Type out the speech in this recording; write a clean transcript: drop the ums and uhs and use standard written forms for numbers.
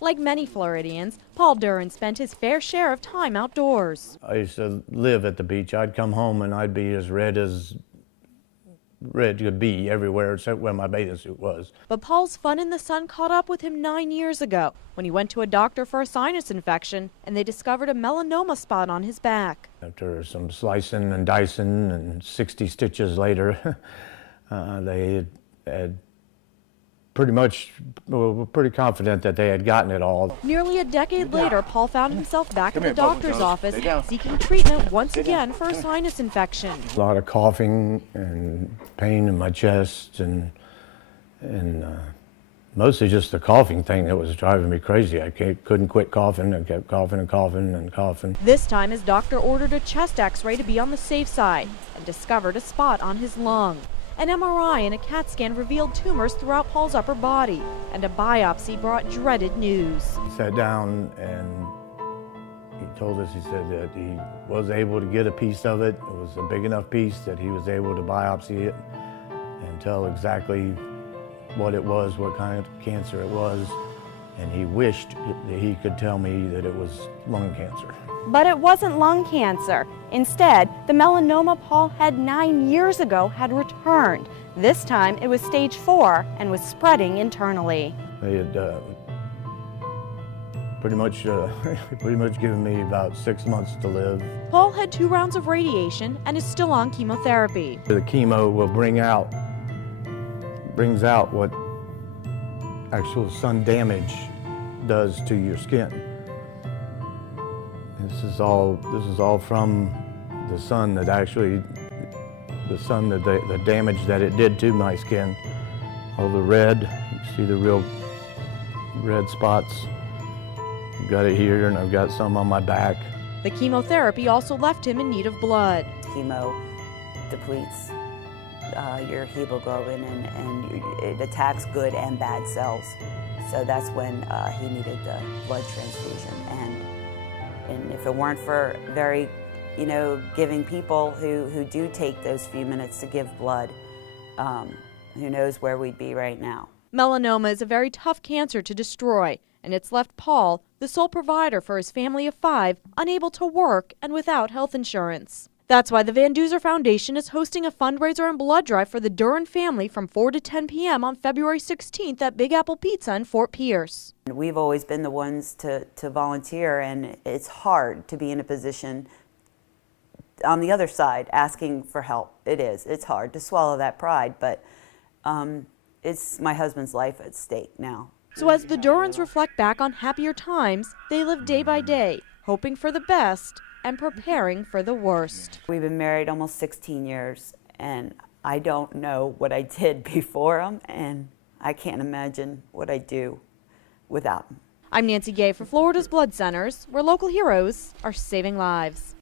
Like many Floridians, Paul Duren spent his fair share of time outdoors. I used to live at the beach. I'd come home and I'd be as red could be everywhere except where my bathing suit was. But Paul's fun in the sun caught up with him 9 years ago when he went to a doctor for a sinus infection and they discovered a melanoma spot on his back. After some slicing and dicing and 60 stitches later, they had were pretty confident that they had gotten it all. Nearly a decade later, Paul found himself back at the doctor's office seeking treatment once again for a sinus infection. A lot of coughing and pain in my chest and mostly just the coughing thing that was driving me crazy. I couldn't quit coughing. I kept coughing and coughing and coughing. This time his doctor ordered a chest x-ray to be on the safe side and discovered a spot on his lung. An MRI and a CAT scan revealed tumors throughout Paul's upper body, and a biopsy brought dreaded news. He sat down and he told us, he said that he was able to get a piece of it. It was a big enough piece that he was able to biopsy it and tell exactly what it was, what kind of cancer it was, and he wished that he could tell me that it was lung cancer. But it wasn't lung cancer. Instead, the melanoma Paul had 9 years ago had returned. This time it was stage 4 and was spreading internally. They had pretty much given me about 6 months to live. Paul had 2 rounds of radiation and is still on chemotherapy. The chemo will brings out what actual sun damage does to your skin. This is all from the sun that the damage that it did to my skin. All the red, you see the real red spots. I've got it here and I've got some on my back. The chemotherapy also left him in need of blood. Chemo depletes your hemoglobin and it attacks good and bad cells. So that's when he needed the blood transfusion. And if it weren't for very, giving people who do take those few minutes to give blood, who knows where we'd be right now. Melanoma is a very tough cancer to destroy, and it's left Paul, the sole provider for his family of 5, unable to work and without health insurance. That's why the Van Duzer Foundation is hosting a fundraiser and blood drive for the Duren family from 4 to 10 p.m. on February 16th at Big Apple Pizza in Fort Pierce. We've always been the ones to volunteer, and it's hard to be in a position on the other side asking for help. It is. It's hard to swallow that pride, but it's my husband's life at stake now. So as the Durens reflect back on happier times, they live day by day, hoping for the best and preparing for the worst. We've been married almost 16 years, and I don't know what I did before him, and I can't imagine what I do without him. I'm Nancy Gay for Florida's Blood Centers, where local heroes are saving lives.